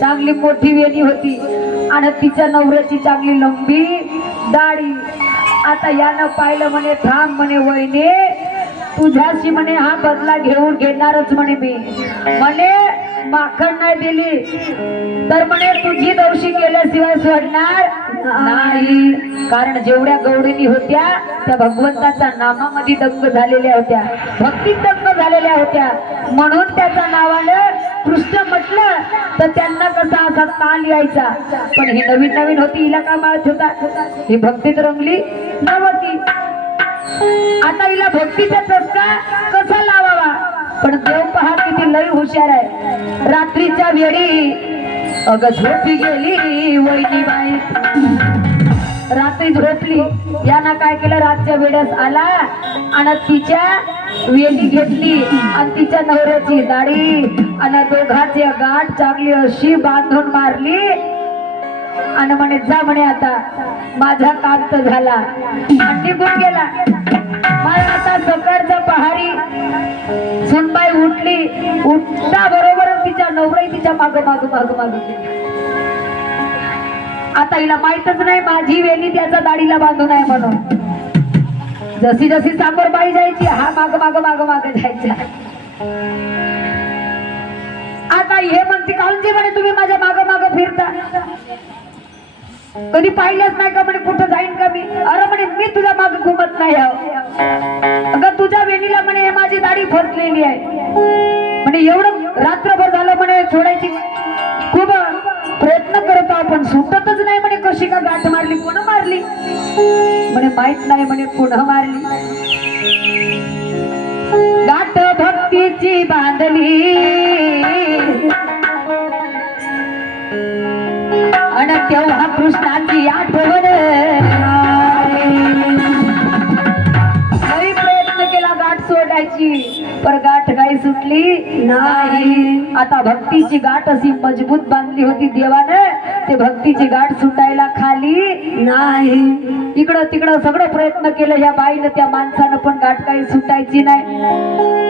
चांगली मोठी वेणी होती आणि तिच्या नवऱ्याची चांगली लंबी दाढी। आता यानं पाहिलं म्हणे थांब म्हणे वहिनी तुझ्याशी म्हणे हा बदला घेणारच म्हणे मी म्हणे माखण नाही दिली तर म्हणे तुझी दौशी केल्याशिवाय सोडणार नाही। कारण जेवढ्या गवळणी होत्या त्या भगवंताच्या नामामध्ये दंग झालेल्या होत्या, भक्तीत दंग झालेल्या होत्या, म्हणून त्याच्या नावानं कृष्ण म्हटलं तर त्यांना कसा असा ताल यायचा। पण ही नवीन नवीन होती, हिला काय माहित होता ही भक्तीत रंगली नव्हती। आता हिला भक्तीचा चस्का कसा लावावा, पण देव पहा किती लय हुशार आहे। रात्रीच्या वेळी अगं झोपी गेली वहिनी बाई, रात्री झोपली। यानं काय केलं रातच्या वेळेस आला आणि तिच्या वेणी घेतली आणि तिच्या नवऱ्याची दाढी आणि दोघांची गाठ चांगली अशी बांधून मारली आणि म्हणे जा म्हणे आता माझा काम तर झाला आणि निघून गेला। मला आता सकाळचा पहारी सुनबाई उठली, उठता बरोबर तिच्या नवराई तिच्या माग माग माग माग गेली। आता हिला माहितच नाही माझी वेणी त्याच्या दाढीला बांधून आहे म्हणून। जशी जशी समोर बाई जायची हा माग माग माग माग जायचा। आता हे म्हणते कालजी म्हणे तुम्ही माझ्या माग माग फिरता, कधी पाहिलंच नाही का म्हणे कुठं जाईन का मी? अरे म्हणे मी तुझ्या माग घुमत नाही अगं तुझ्या वेणीला म्हणे माझी दाढी फसलेली आहे म्हणे, एवढं रात्रभर झालं म्हणे सोडायची खूप प्रयत्न करत आपण सुटतच नाही म्हणे, कशी का गाठ मारली कोण मारली म्हणे माहित नाही म्हणे कोण मारली। गाठ भक्तीची बांधली आणि तेव्हा कृष्णाची आठवण लई प्रयत्न केला गाठ सोडायची पर गाठ काही सुटली नाही। आता भक्तीची गाठ अशी मजबूत बांधली होती देवानं, ते भक्तीची गाठ सुटायला खाली नाही। इकडं तिकडं सगळं प्रयत्न केलं या बाईनं त्या माणसानं पण गाठ काही सुटायची नाही।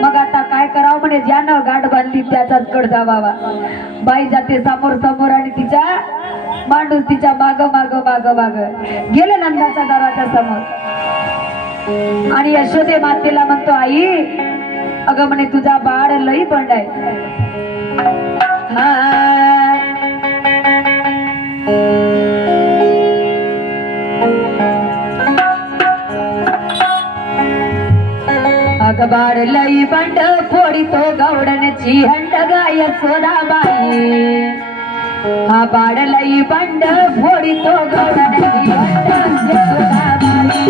मग आता काय करावं म्हणे ज्यानं गाठ बांधली त्याचाच कड जावावा। बाई जाते समोर समोर आणि तिच्या मांडूस तिच्या माग माग माग माग गेले नंदाच्या दाराच्या समोर आणि यशोदे मातेला म्हणतो आई अगं म्हणे तुझा बाळ लई बंड आहे। अग बाळ लई बंड फोडी तो गवडणची हंड गाय सोनाबाई, हा बाळ लई बंड फोडी तो गवडणची हंड सोनाबाई।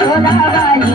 सोनाबाई